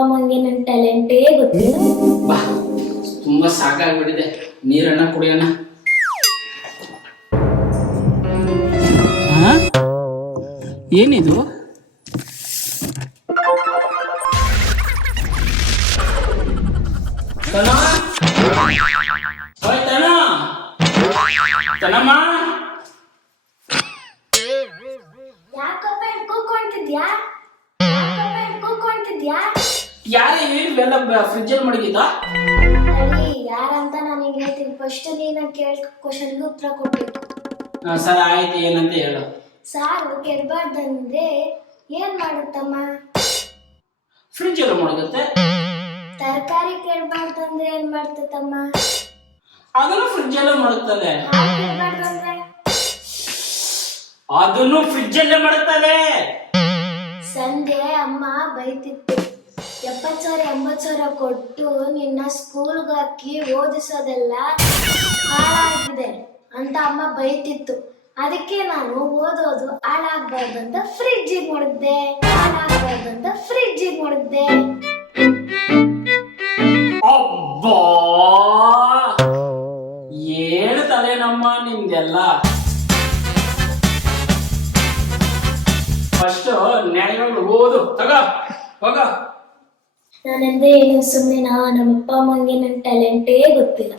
ಅಮ್ಮಂಗೆ ನನ್ನ ಟ್ಯಾಲೆಂಟೇ ಗೊತ್ತಿಲ್ಲ. ಬಾ, ತುಂಬಾ ಸಾಕಾಗ್ಬಿಟ್ಟಿದೆ, ನೀರನ್ನ ಕುಡಿಯೋಣ. ಏನಿದು? ಯಾಕಪ್ಪ ಕೂತ್ಕೊಂತಿದ್ಯಾ? ಯಾರೇ ಇವೆಲ್ಲ ಫ್ರಿಜ್ ಅಲ್ಲಿ ಮಡಗಿದ್ದ? ಯಾರಂತ ನನಗೆ ಹೇಳ್ತೀನಿ. ಫಸ್ಟ್ ನೀನ ಕ್ವಶನ್ಗೆ ಉತ್ತರ ಕೊಡ್ಬೇಕು. ಸರ್ ಆಯ್ತು, ಏನಂತ ಹೇಳು. ಸಾರು ಕೆಡಬಾರ್ದಂದ್ರೆ ಏನ್ ಮಾಡುತ್ತಮ್ಮ? ಫ್ರಿಜ್ ಅಲ್ಲಿ ಮಡಗುತ್ತೆ. ತರಕಾರಿ ಕೆಡಬಾರ್ದಂದ್ರೆ ಏನ್ ಮಾಡ್ತಮ್ಮ? ಅದನ್ನು ಫ್ರಿಜ್ ಅಲ್ಲೇ ಮಾಡುತ್ತದೆ. ಕೆಡಬಾರ್ದಂದ್ರೆ ಅದನ್ನು ಫ್ರಿಜ್ ಅಲ್ಲೇ ಮಾಡುತ್ತದೆ. ಸಂಜೆ ಅಮ್ಮ ಬೈತಿತ್ತು, 70,000 ಕೊಟ್ಟು ನಿನ್ನ ಸ್ಕೂಲ್ಗೆ ಹಾಕಿ ಓದಿಸೋದೆಲ್ಲ ಹಾಳಾಗಿದೆ ಅಂತ ಅಮ್ಮ ಬೈತಿತ್ತು. ಅದಕ್ಕೆ ನಾನು ಓದೋದು ಹಾಳಾಗ್ಬಾರ್ದಂತ ಫ್ರಿಜ್ಜಿಗೆ ಮಾಡಿದ್ದೆ. ಅಬ್ಬಾ, ಏನು ತಲೆನಮ್ಮ ನಿಮ್ದೆಲ್ಲ. ಫಸ್ಟ್ ನ್ಯಾಯವಾಗಿ ಓದು, ಹೋಗ. ನಾನೆಂದೇ ಏನು ಸುಮ್ಮನೆ ನಮ್ಮಪ್ಪ ಅಮ್ಮಂಗೆ ನನ್ನ ಟ್ಯಾಲೆಂಟೇ ಗೊತ್ತಿಲ್ಲ.